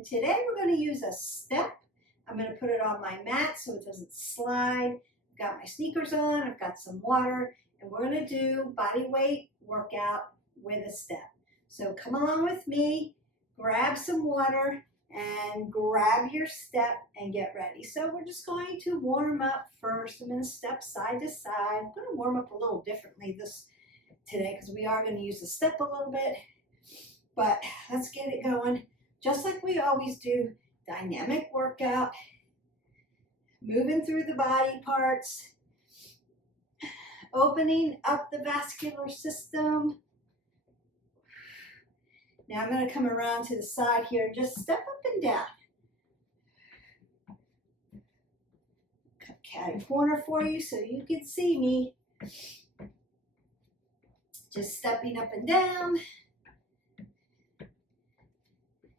And today we're going to use a step. I'm going to put it on my mat so it doesn't slide. I've got my sneakers on, I've got some water, and we're going to do body weight workout with a step. So come along with me, grab some water, and grab your step and get ready. So we're just going to warm up first. I'm going to step side to side. I'm going to warm up a little differently today because we are going to use the step a little bit. But let's get it going just like we always do. Dynamic workout, moving through the body parts, opening up the vascular system. Now I'm going to come around to the side here. Just step up and down. Cat a corner for you so you can see me. Just stepping up and down.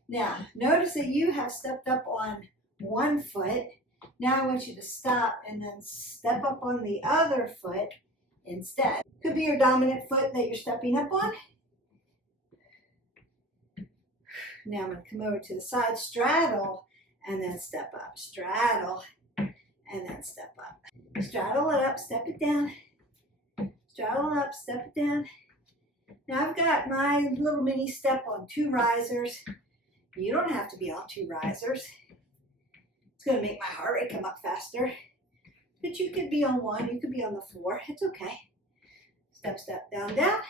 Now, notice that you have stepped up on one foot. Now I want you to stop and then step up on the other foot instead. Could be your dominant foot that you're stepping up on. Now I'm going to come over to the side, straddle, and then step up. Straddle, and then step up. Straddle it up, step it down. Straddle it up, step it down. Now I've got my little mini step on 2 risers. You don't have to be on 2 risers. It's going to make my heart rate come up faster. But you could be on 1, you could be on the floor. It's okay. Step, step, down, down.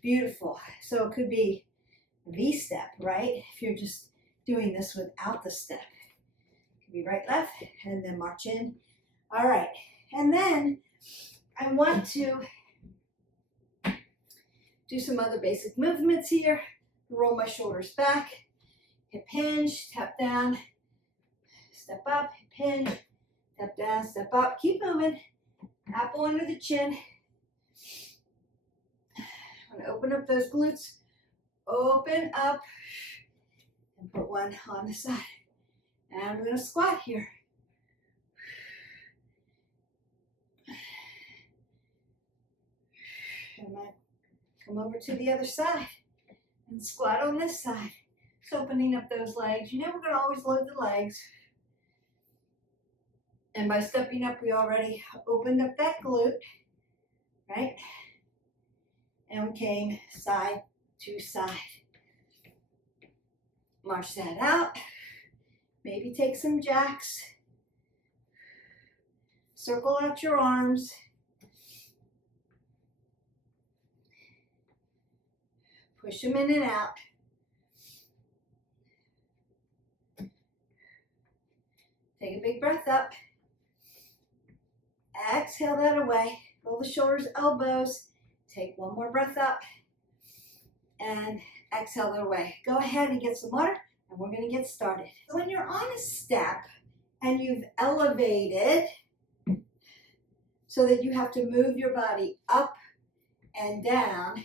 Beautiful. So it could be V-step, right? If you're just doing this without the step. It could be right, left, and then march in. All right. And then I want to do some other basic movements here. Roll my shoulders back, hip hinge, tap down, step up, hip hinge, tap down, step up. Keep moving. Apple under the chin. I'm going to open up those glutes. Open up and put one on the side. And I'm going to squat here. And I come over to the other side. And squat on this side. Just opening up those legs. You know we're going to always load the legs. And by stepping up, we already opened up that glute, right? And we came side to side. March that out. Maybe take some jacks. Circle out your arms. Push them in and out. Take a big breath up. Exhale that away. Roll the shoulders, elbows. Take one more breath up. And exhale that away. Go ahead and get some water, and we're going to get started. So when you're on a step and you've elevated so that you have to move your body up and down,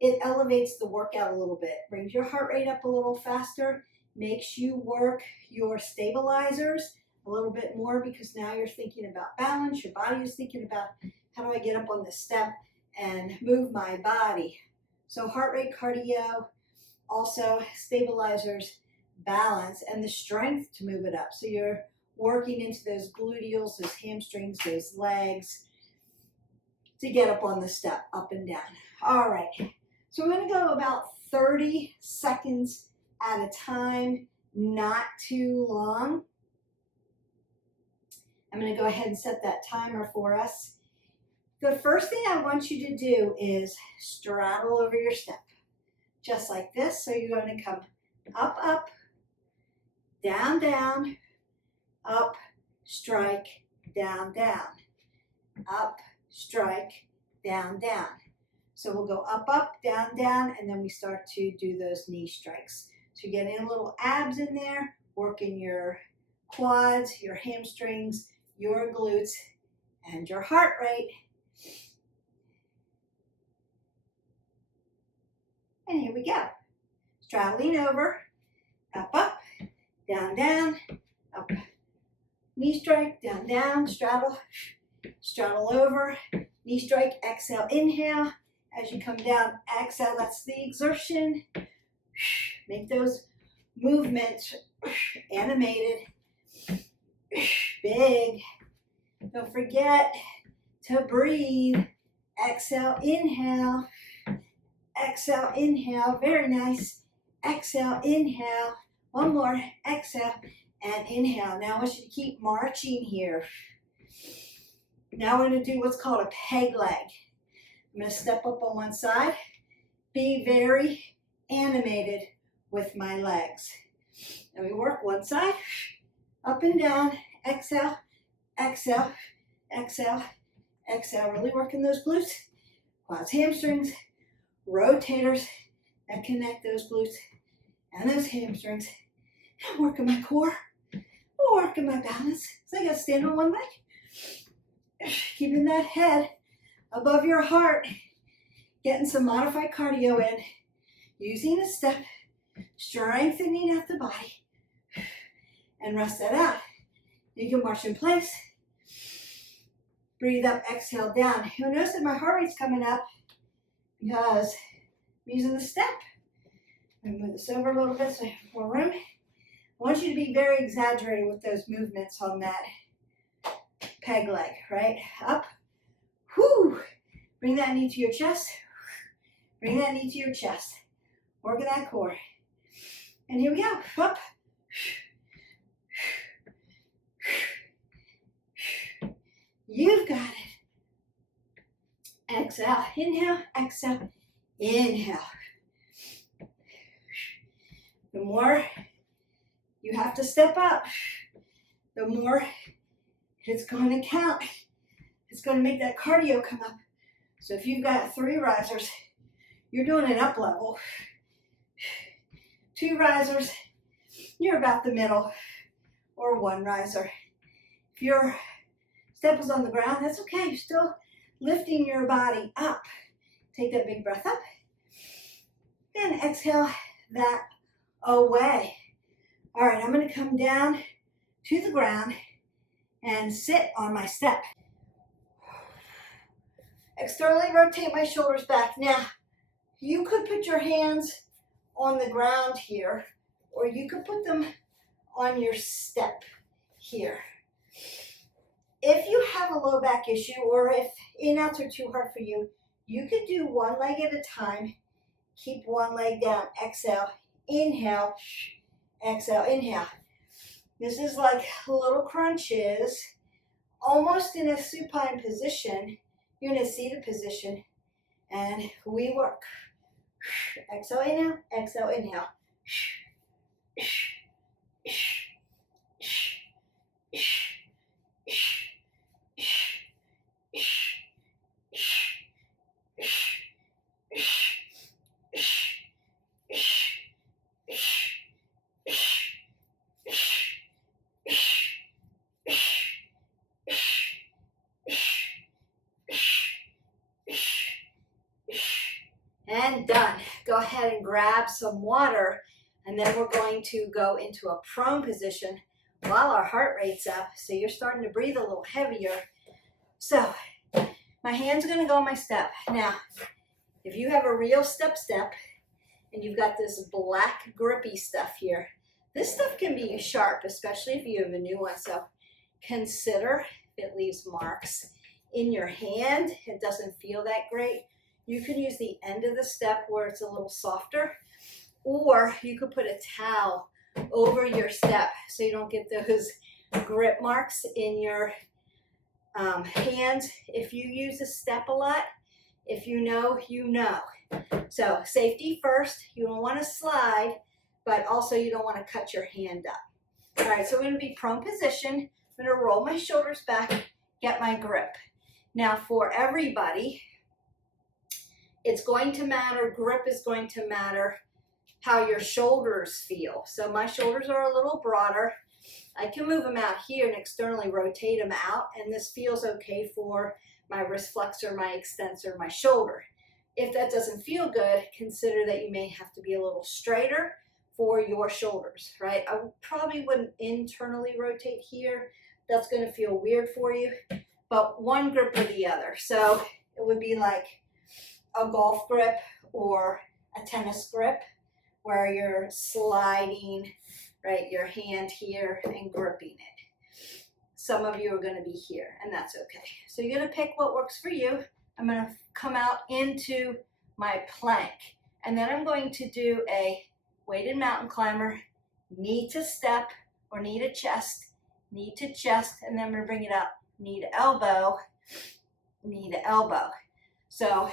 it elevates the workout a little bit, brings your heart rate up a little faster, makes you work your stabilizers a little bit more because now you're thinking about balance. Your body is thinking about how do I get up on this step and move my body. So heart rate cardio, also stabilizers, balance, and the strength to move it up. So you're working into those gluteals, those hamstrings, those legs to get up on the step, up and down. All right. So we're going to go about 30 seconds at a time, not too long. I'm going to go ahead and set that timer for us. The first thing I want you to do is straddle over your step, just like this. So you're going to come up, up, down, down, up, strike, down, down, up, strike, down, down. So we'll go up, up, down, down, and then we start to do those knee strikes. So you're getting a little abs in there, working your quads, your hamstrings, your glutes, and your heart rate. And here we go. Straddling over, up, up, down, down, up. Knee strike, down, down, straddle, straddle over, knee strike, exhale, inhale. As you come down, exhale, that's the exertion. Make those movements, animated, big. Don't forget to breathe. Exhale, inhale. Exhale, inhale. Very nice. Exhale, inhale. One more. Exhale and inhale. Now I want you to keep marching here. Now we're going to do what's called a peg leg. I'm going to step up on one side. Be very animated with my legs. And we work one side, up and down. Exhale, exhale, exhale, exhale. Really working those glutes, quads, hamstrings, rotators that connect those glutes and those hamstrings. I'm working my core, working my balance. So I got to stand on one leg, keeping that head above your heart, getting some modified cardio in, using a step, strengthening out the body, and rest that out. You can march in place. Breathe up, exhale down. You'll notice that my heart rate's coming up because I'm using the step. I'm going to move this over a little bit so I have more room. I want you to be very exaggerated with those movements on that peg leg, right? Up, whoo. Bring that knee to your chest. Bring that knee to your chest. Work at that core. And here we go. Up. You've got it. Exhale, inhale, exhale, inhale. The more you have to step up, the more it's going to count. It's going to make that cardio come up. So if you've got 3 risers, you're doing an up level. 2 risers, you're about the middle, or 1 riser. If your step was on the ground, that's okay. You're still lifting your body up. Take that big breath up. Then exhale that away. All right, I'm going to come down to the ground and sit on my step. Externally rotate my shoulders back. Now, you could put your hands on the ground here, or you could put them on your step here. If you have a low back issue, or if in-outs are too hard for you, you could do one leg at a time. Keep one leg down. Exhale, inhale, exhale, inhale. This is like little crunches, almost in a supine position. You're in a seated position, and we work. Exhale, inhale, exhale, inhale. And done. Go ahead and grab some water, and then we're going to go into a prone position while our heart rate's up, so you're starting to breathe a little heavier. So my hand's going to go on my step. Now, if you have a real step and you've got this black grippy stuff here, this stuff can be sharp, especially if you have a new one. So consider if it leaves marks in your hand, it doesn't feel that great. You can use the end of the step where it's a little softer, or you could put a towel over your step so you don't get those grip marks in your hands. If you use a step a lot, if you know, you know. So safety first. You don't want to slide, but also you don't want to cut your hand up. All right, so we're going to be prone position. I'm going to roll my shoulders back, get my grip. Now for everybody, it's going to matter, grip is going to matter, how your shoulders feel. So my shoulders are a little broader. I can move them out here and externally rotate them out, and this feels okay for my wrist flexor, my extensor, my shoulder. If that doesn't feel good, consider that you may have to be a little straighter for your shoulders, right? I probably wouldn't internally rotate here. That's going to feel weird for you, but one grip or the other. So it would be like a golf grip or a tennis grip, where you're sliding, right, your hand here and gripping it. Some of you are going to be here, and that's okay. So you're going to pick what works for you. I'm going to come out into my plank, and then I'm going to do a weighted mountain climber, knee to step or knee to chest, and then I'm going to bring it up, knee to elbow, knee to elbow. So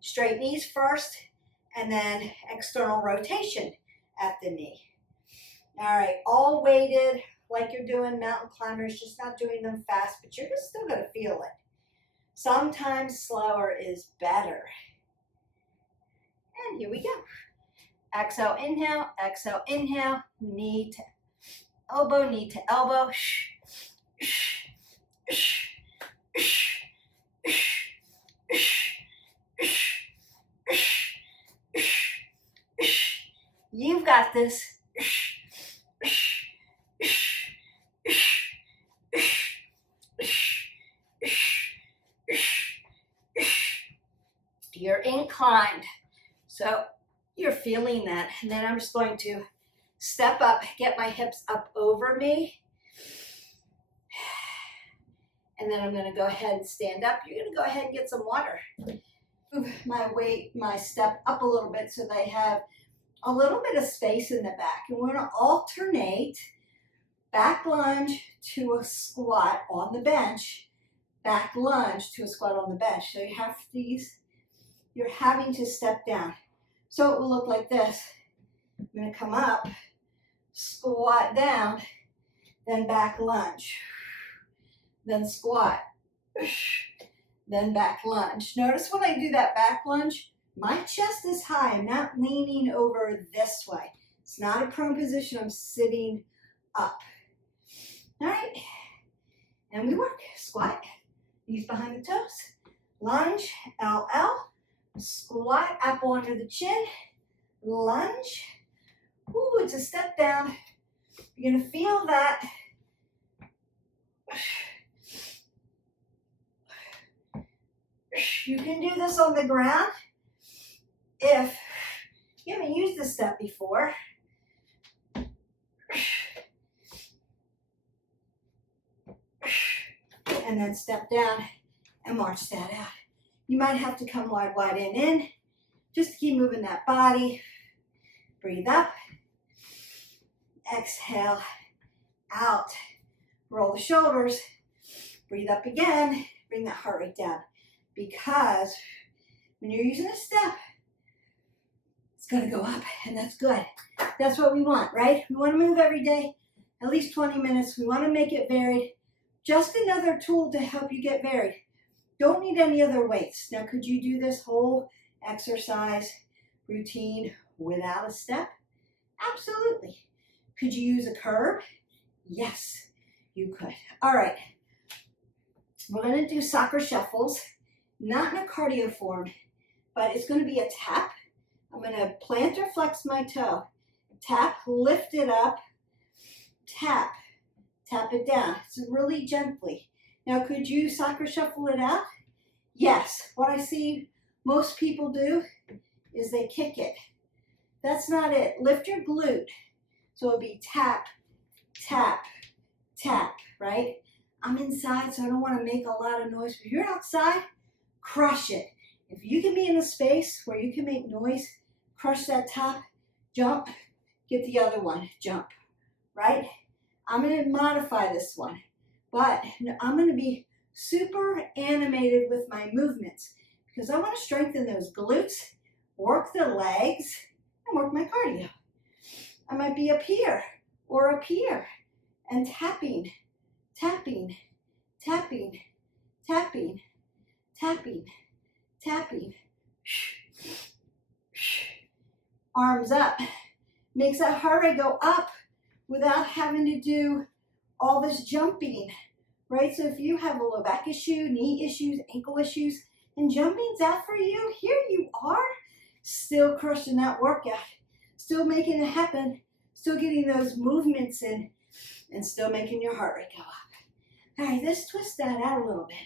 straight knees first, and then external rotation at the knee. All right, all weighted like you're doing mountain climbers, just not doing them fast, but you're still going to feel it. Sometimes slower is better. And here we go. Exhale, inhale, knee to elbow, knee to elbow. You've got this. You're inclined, so you're feeling that. And then I'm just going to step up, get my hips up over me. And then I'm going to go ahead and stand up. You're going to go ahead and get some water. Move my weight, my step up a little bit so they have a little bit of space in the back. And we're going to alternate back lunge to a squat on the bench, back lunge to a squat on the bench. So you have these, you're having to step down. So it will look like this. I'm going to come up, squat down, then back lunge, then squat, then back lunge. Notice when I do that back lunge, my chest is high. I'm not leaning over this way. It's not a prone position. I'm sitting up. All right, and we work. Squat, knees behind the toes, lunge, LL, squat, apple under the chin, lunge. Ooh, it's a step down. You're gonna feel that. You can do this on the ground if you haven't used this step before. And then step down and march that out. You might have to come wide, wide, in, just to keep moving that body. Breathe up, exhale, out, roll the shoulders, breathe up again, bring that heart rate down. Because when you're using a step, it's gonna go up, and that's good. That's what we want, right? We wanna move every day, at least 20 minutes. We wanna make it varied. Just another tool to help you get varied. Don't need any other weights. Now, could you do this whole exercise routine without a step? Absolutely. Could you use a curb? Yes, you could. All right. We're going to do soccer shuffles, not in a cardio form, but it's going to be a tap. I'm going to plant or flex my toe. Tap, lift it up, tap. Tap it down. It's really gently. Now, could you soccer shuffle it out? Yes. What I see most people do is they kick it. That's not it. Lift your glute. So it'll be tap, tap, tap, right? I'm inside, so I don't want to make a lot of noise. If you're outside, crush it. If you can be in a space where you can make noise, crush that top, jump, get the other one, jump, right? I'm going to modify this one, but I'm going to be super animated with my movements because I want to strengthen those glutes, work the legs, and work my cardio. I might be up here or up here and tapping, tapping, tapping, tapping, tapping, tapping. Arms up. Makes that heart rate go up without having to do all this jumping, right? So if you have a low back issue, knee issues, ankle issues, and jumping's out for you, here you are, still crushing that workout, still making it happen, still getting those movements in, and still making your heart rate go up. All right, let's twist that out a little bit.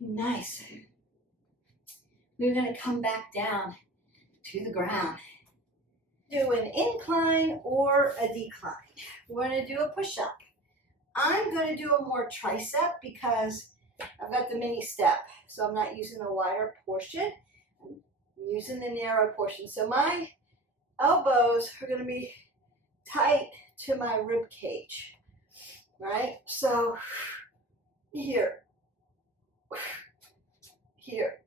Nice. We're gonna come back down to the ground. Do an incline or a decline. We're going to do a push-up. I'm going to do a more tricep because I've got the mini step, so I'm not using the wider portion. I'm using the narrow portion. So my elbows are going to be tight to my rib cage, right? So here, here.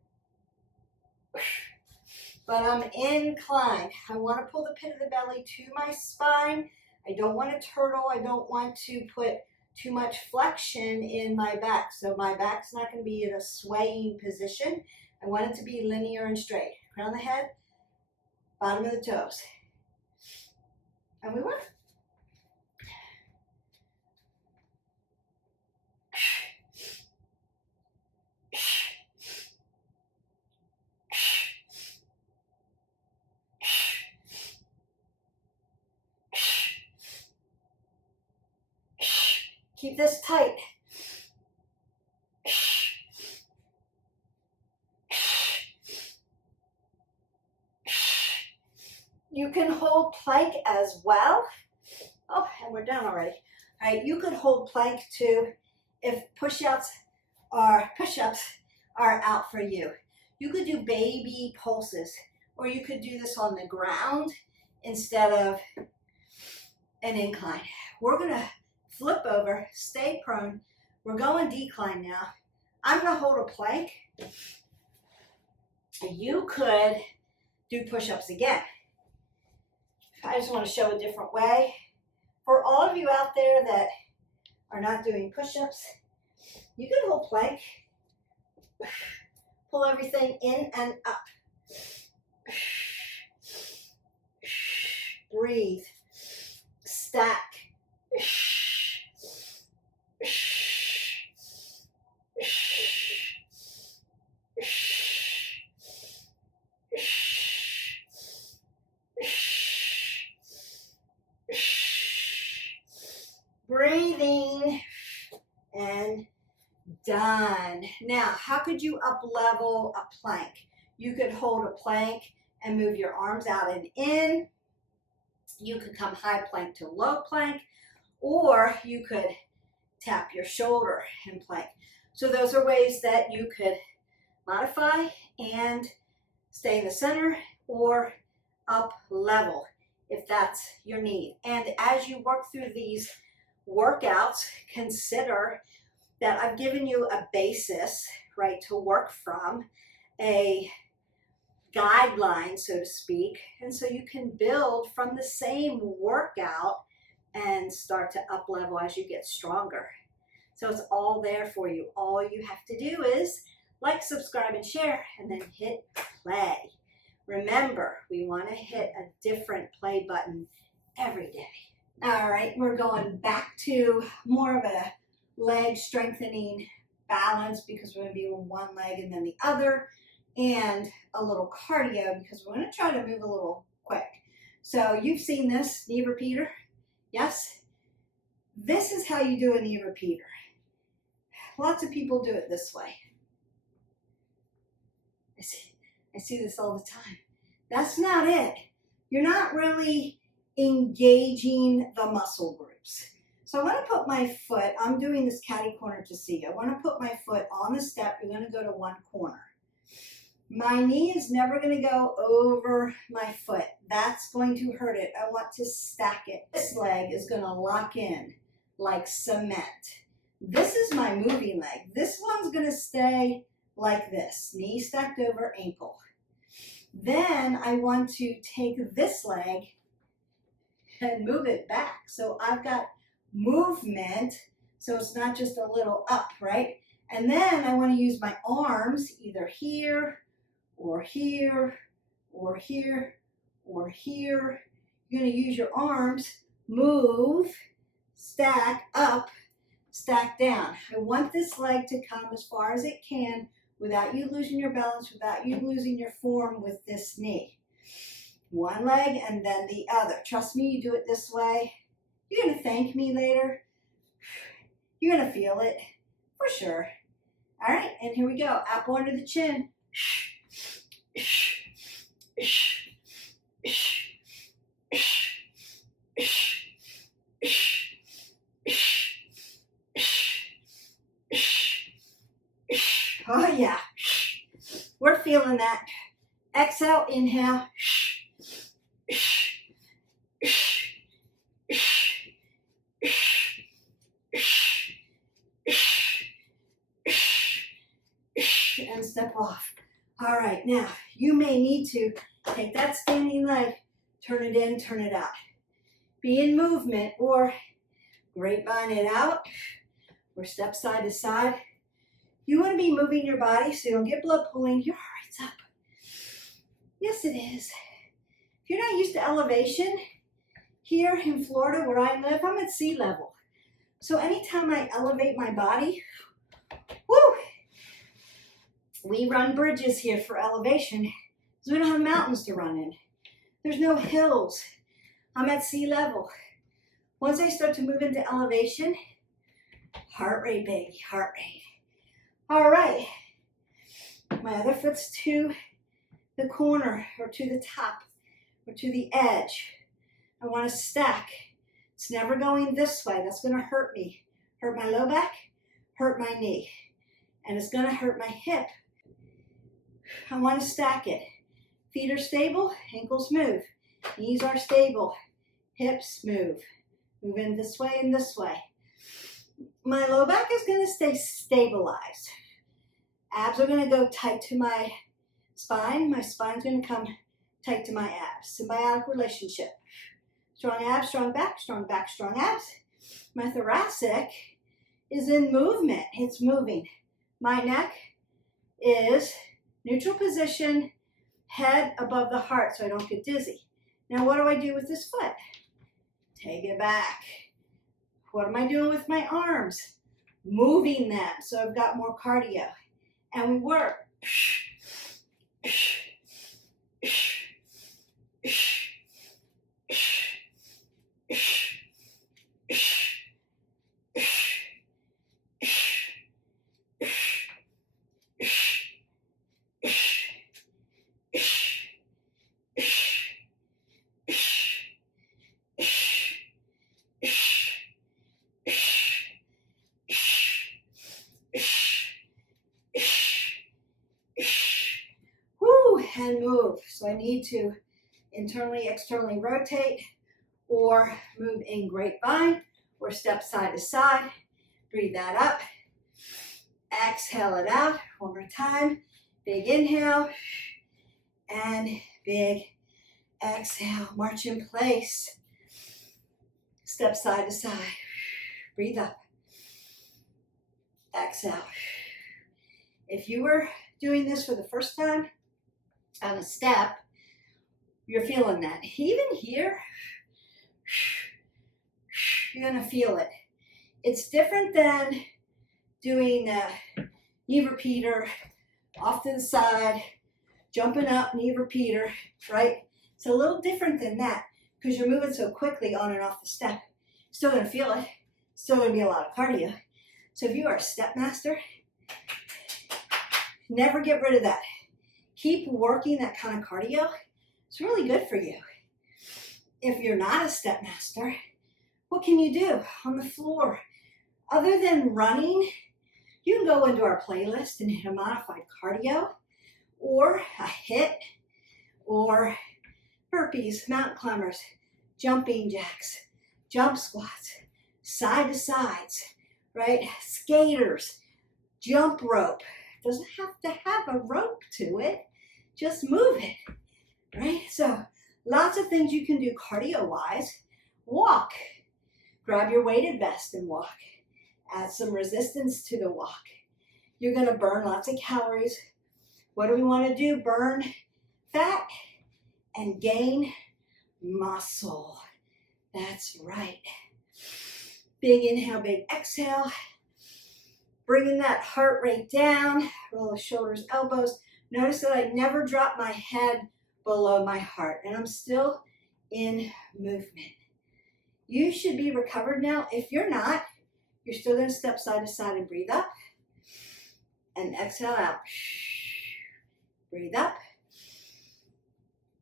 But I'm inclined. I want to pull the pit of the belly to my spine. I don't want to turtle. I don't want to put too much flexion in my back. So my back's not going to be in a swaying position. I want it to be linear and straight. Crown of the head, bottom of the toes. And we work. Keep this tight. You can hold plank as well. Oh, and we're done already. All right, you could hold plank too if push-ups are out for you. You could do baby pulses, or you could do this on the ground instead of an incline. We're gonna flip over, stay prone. We're going decline now. I'm gonna hold a plank. You could do push-ups again. I just want to show a different way. For all of you out there that are not doing push-ups, you can hold plank. Pull everything in and up. Breathe. Stack. Breathing and done. Now, how could you up level a plank? You could hold a plank and move your arms out and in. You could come high plank to low plank, or you could tap your shoulder and plank. So those are ways that you could modify and stay in the center or up level if that's your need. And as you work through these workouts, consider that I've given you a basis, right, to work from, a guideline, so to speak, and so you can build from the same workout and start to up level as you get stronger. So it's all there for you. All you have to do is like, subscribe, and share, and then hit play. Remember, we want to hit a different play button every day. All right, we're going back to more of a leg strengthening balance because we're going to be on one leg and then the other, and a little cardio because we're going to try to move a little quick. So you've seen this knee repeater, yes? This is how you do a knee repeater. Lots of people do it this way. I see this all the time. That's not it. You're not really engaging the muscle groups. So I want to put my foot, I'm doing this catty corner to see. I want to put my foot on the step. You're going to go to one corner. My knee is never going to go over my foot. That's going to hurt it. I want to stack it. This leg is going to lock in like cement. This is my moving leg. This one's going to stay like this, knee stacked over ankle. Then I want to take this leg and move it back. So I've got movement, so it's not just a little up, right? And then I want to use my arms either here or here or here or here. You're going to use your arms, move, stack up, stack down. I want this leg to come as far as it can without you losing your balance, without you losing your form with this knee. One leg and then the other. Trust me, you do it this way, you're going to thank me later. You're going to feel it for sure. All right, and here we go. Apple under the chin. Oh yeah, we're feeling that. Exhale, inhale. And step off. All right, now you may need to take that standing leg, turn it in, turn it out. Be in movement or grapevine it out or step side to side. You want to be moving your body so you don't get blood pooling. Your heart's up. Yes, it is. If you're not used to elevation, here in Florida where I live, I'm at sea level. So anytime I elevate my body, woo, we run bridges here for elevation because we don't have mountains to run in. There's no hills. I'm at sea level. Once I start to move into elevation, heart rate, baby, heart rate. All right. My other foot's to the corner or to the top or to the edge. I want to stack. It's never going this way. That's going to hurt me. Hurt my low back, hurt my knee. And it's going to hurt my hip. I want to stack it. Feet are stable, ankles move. Knees are stable, hips move. Move in this way and this way. My low back is going to stay stabilized. Abs are going to go tight to my spine. My spine's going to come tight to my abs. Symbiotic relationship. Strong abs, strong back, strong back, strong abs. My thoracic is in movement. It's moving. My neck is neutral position, head above the heart so I don't get dizzy. Now what do I do with this foot? Take it back. What am I doing with my arms? Moving them so I've got more cardio. And we work. And move. So I need to internally, externally rotate or move in grapevine or step side to side. Breathe that up. Exhale it out. One more time. Big inhale and big exhale. March in place. Step side to side. Breathe up. Exhale. If you were doing this for the first time, on a step, you're feeling that. Even here, you're gonna feel it. It's different than doing a knee repeater off to the side, jumping up, knee repeater, right? It's a little different than that because you're moving so quickly on and off the step. Still gonna feel it. Still gonna be a lot of cardio. So if you are a step master, never get rid of that. Keep working that kind of cardio. It's really good for you. If you're not a step master, what can you do on the floor? Other than running, you can go into our playlist and hit a modified cardio or a HIIT or burpees, mountain climbers, jumping jacks, jump squats, side to sides, right? Skaters, jump rope. Doesn't have to have a rope to it. Just move it, right? So lots of things you can do cardio-wise. Walk. Grab your weighted vest and walk. Add some resistance to the walk. You're going to burn lots of calories. What do we want to do? Burn fat and gain muscle. That's right. Big inhale, big exhale. Bringing that heart rate down. Roll the shoulders, elbows. Notice that I never drop my head below my heart, and I'm still in movement. You should be recovered now. If you're not, you're still going to step side to side and breathe up and exhale out. Breathe up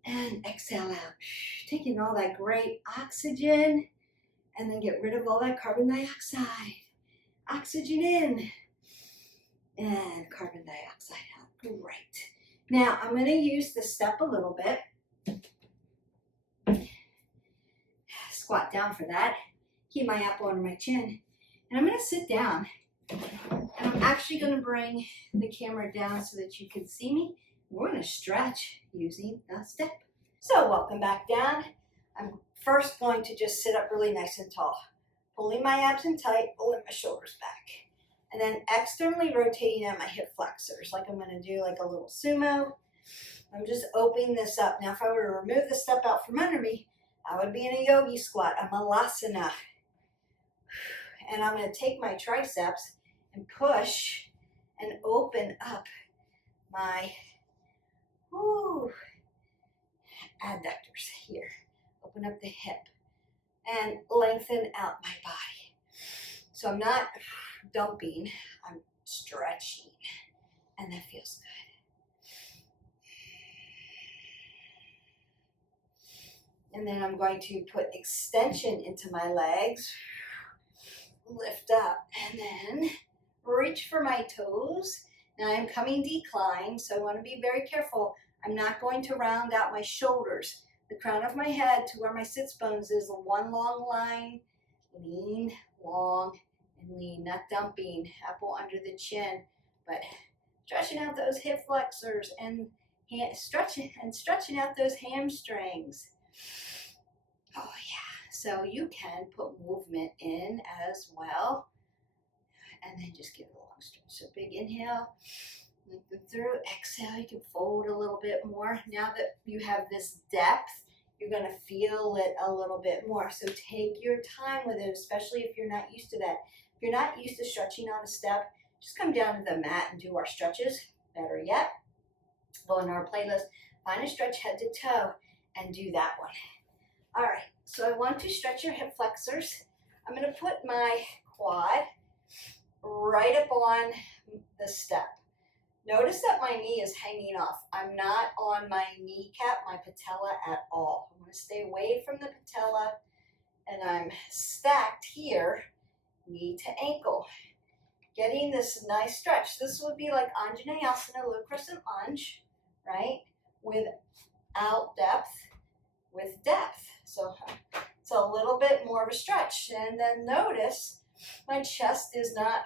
And exhale out. Taking all that great oxygen and then get rid of all that carbon dioxide. Oxygen in and carbon dioxide out. Great. Now I'm going to use the step a little bit. Squat down for that. Keep my apple under my chin. And I'm going to sit down. And I'm actually going to bring the camera down so that you can see me. We're going to stretch using the step. So welcome back down. I'm first going to just sit up really nice and tall. Pulling my abs in tight, pulling my shoulders back. And then externally rotating at my hip flexors, like I'm going to do like a little sumo. I'm just opening this up. Now if I were to remove the step out from under me, I would be in a yogi squat, a malasana. And I'm going to take my triceps and push and open up my adductors here. Open up the hip and lengthen out my body. So I'm not dumping, I'm stretching, and that feels good. And then I'm going to put extension into my legs, lift up, and then reach for my toes. Now I'm coming decline, so I want to be very careful. I'm not going to round out my shoulders. The crown of my head to where my sits bones is one long line. Lean, long, and lean. Not dumping. Apple under the chin, but stretching out those hip flexors and stretching out those hamstrings. Oh yeah. So you can put movement in as well. And then just give it a long stretch. So big inhale, lengthen through, exhale, you can fold a little bit more. Now that you have this depth, you're going to feel it a little bit more. So take your time with it, especially if you're not used to that. If you're not used to stretching on a step, just come down to the mat and do our stretches. Better yet, go in our playlist, find a stretch head to toe, and do that one. All right, so I want to stretch your hip flexors. I'm going to put my quad right up on the step. Notice that my knee is hanging off. I'm not on my kneecap, my patella at all. I'm going to stay away from the patella, and I'm stacked here, knee to ankle. Getting this nice stretch. This would be like Anjaneyasana, low crescent lunge, right? Without depth, with depth. So it's a little bit more of a stretch. And then notice my chest is not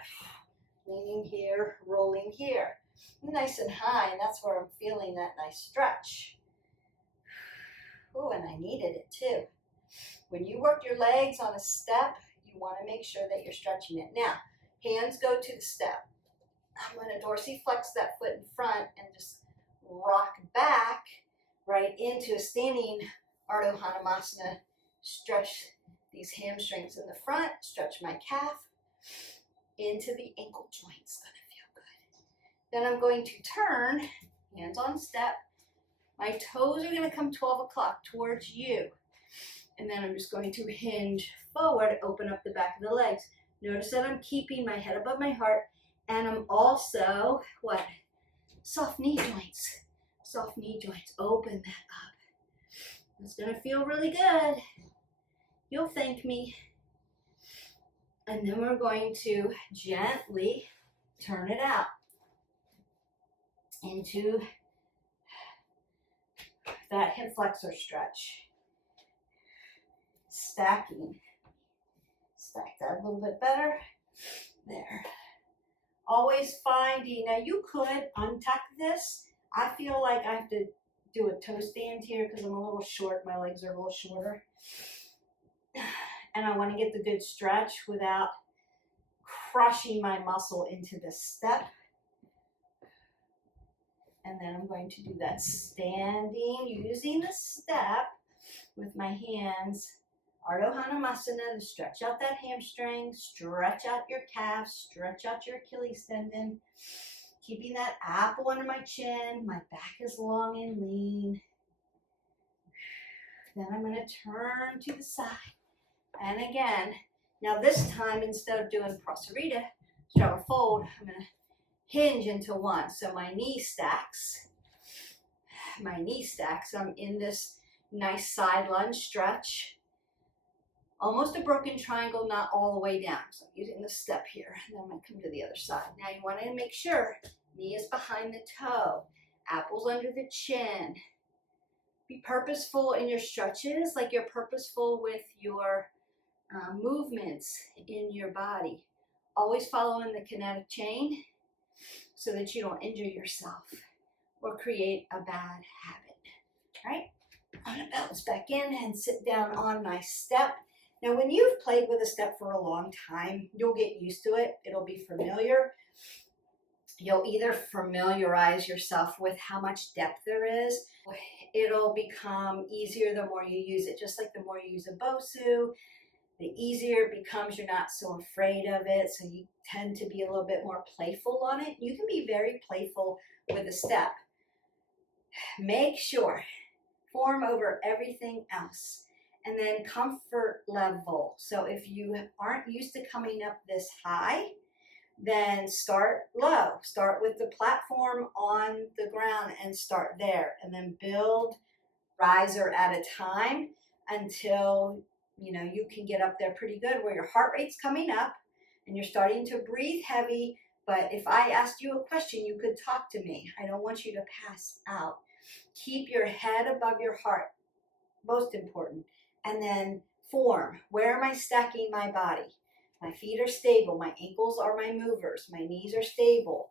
leaning here, rolling here. Nice and high, and that's where I'm feeling that nice stretch. Oh, and I needed it too. When you work your legs on a step, you want to make sure that you're stretching it. Now, hands go to the step. I'm going to dorsiflex that foot in front and just rock back right into a standing Ardha Hanumasana. Stretch these hamstrings in the front, stretch my calf into the ankle joints. Gonna feel good. Then I'm going to turn, hands on step. My toes are going to come 12 o'clock towards you. And then I'm just going to hinge forward, open up the back of the legs. Notice that I'm keeping my head above my heart, and I'm also, what? Soft knee joints. Soft knee joints. Open that up. It's going to feel really good. You'll thank me. And then we're going to gently turn it out into that hip flexor stretch. Stacking. Stack that a little bit better. There. Always finding, now you could untuck this. I feel like I have to do a toe stand here because I'm a little short. My legs are a little shorter. And I want to get the good stretch without crushing my muscle into the step. And then I'm going to do that standing, using the step with my hands. Ardha Hanumasana to stretch out that hamstring, stretch out your calf, stretch out your Achilles tendon. Keeping that apple under my chin. My back is long and lean. Then I'm going to turn to the side. And again, now this time, instead of doing prasarita, straddle fold, I'm going to hinge into one. So my knee stacks, my knee stack. So I'm in this nice side lunge stretch. Almost a broken triangle, not all the way down. So I'm using the step here. And then I'm going to come to the other side. Now you want to make sure knee is behind the toe, apples under the chin. Be purposeful in your stretches, like you're purposeful with your movements in your body. Always following the kinetic chain so that you don't injure yourself or create a bad habit. All right, I'm going to bounce back in and sit down on my step. Now, when you've played with a step for a long time, you'll get used to it. It'll be familiar. You'll either familiarize yourself with how much depth there is. It'll become easier the more you use it. Just like the more you use a BOSU, the easier it becomes. You're not so afraid of it, so you tend to be a little bit more playful on it. You can be very playful with a step. Make sure, form over everything else. And then comfort level. So if you aren't used to coming up this high, then start low. Start with the platform on the ground and start there. And then build riser at a time until you can get up there pretty good where your heart rate's coming up and you're starting to breathe heavy. But if I asked you a question, you could talk to me. I don't want you to pass out. Keep your head above your heart. Most important. And then form. Where am I stacking my body? My feet are stable. My ankles are my movers. My knees are stable.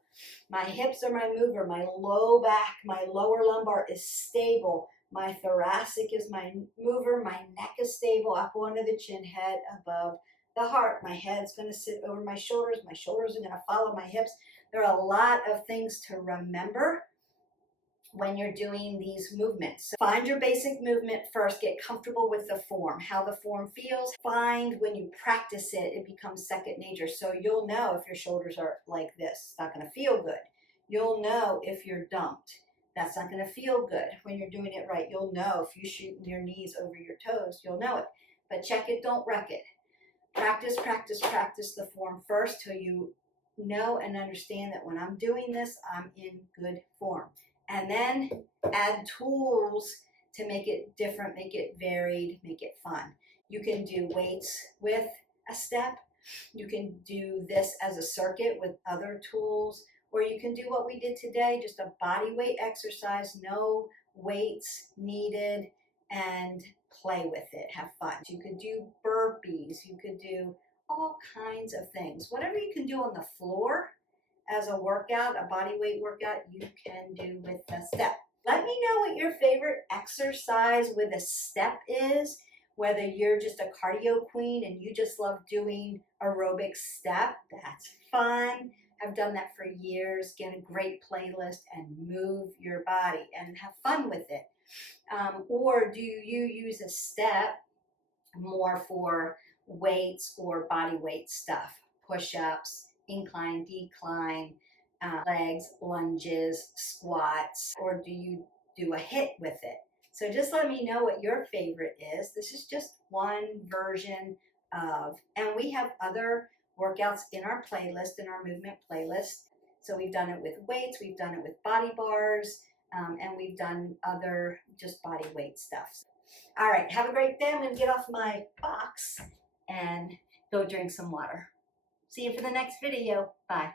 My hips are my mover. My low back, my lower lumbar is stable. My thoracic is my mover. My neck is stable. Apple under the chin, head above the heart. My head's going to sit over my shoulders. My shoulders are going to follow my hips. There are a lot of things to remember when you're doing these movements. So find your basic movement first. Get comfortable with the form, how the form feels. Find when you practice it, it becomes second nature. So you'll know if your shoulders are like this. It's not going to feel good. You'll know if you're dumped. That's not going to feel good when you're doing it right. You'll know if you shoot your knees over your toes. You'll know it. But check it, don't wreck it. Practice, practice, practice the form first till you know and understand that when I'm doing this, I'm in good form. And then add tools to make it different, make it varied, make it fun. You can do weights with a step. You can do this as a circuit with other tools, or you can do what we did today, just a body weight exercise, no weights needed, and play with it, have fun. You could do burpees, you could do all kinds of things. Whatever you can do on the floor as a workout, a body weight workout, you can do with a step. Let me know what your favorite exercise with a step is, whether you're just a cardio queen and you just love doing aerobic step, that's fun. I've done that for years. Get a great playlist and move your body and have fun with it. Or do you use a step more for weights or body weight stuff? Push-ups, incline, decline, legs, lunges, squats, or do you do a HIIT with it? So just let me know what your favorite is. This is just one version of, and we have other workouts in our playlist, in our movement playlist. So we've done it with weights, we've done it with body bars, and we've done other just body weight stuff. All right, have a great day. I'm going to get off my box and go drink some water. See you for the next video. Bye.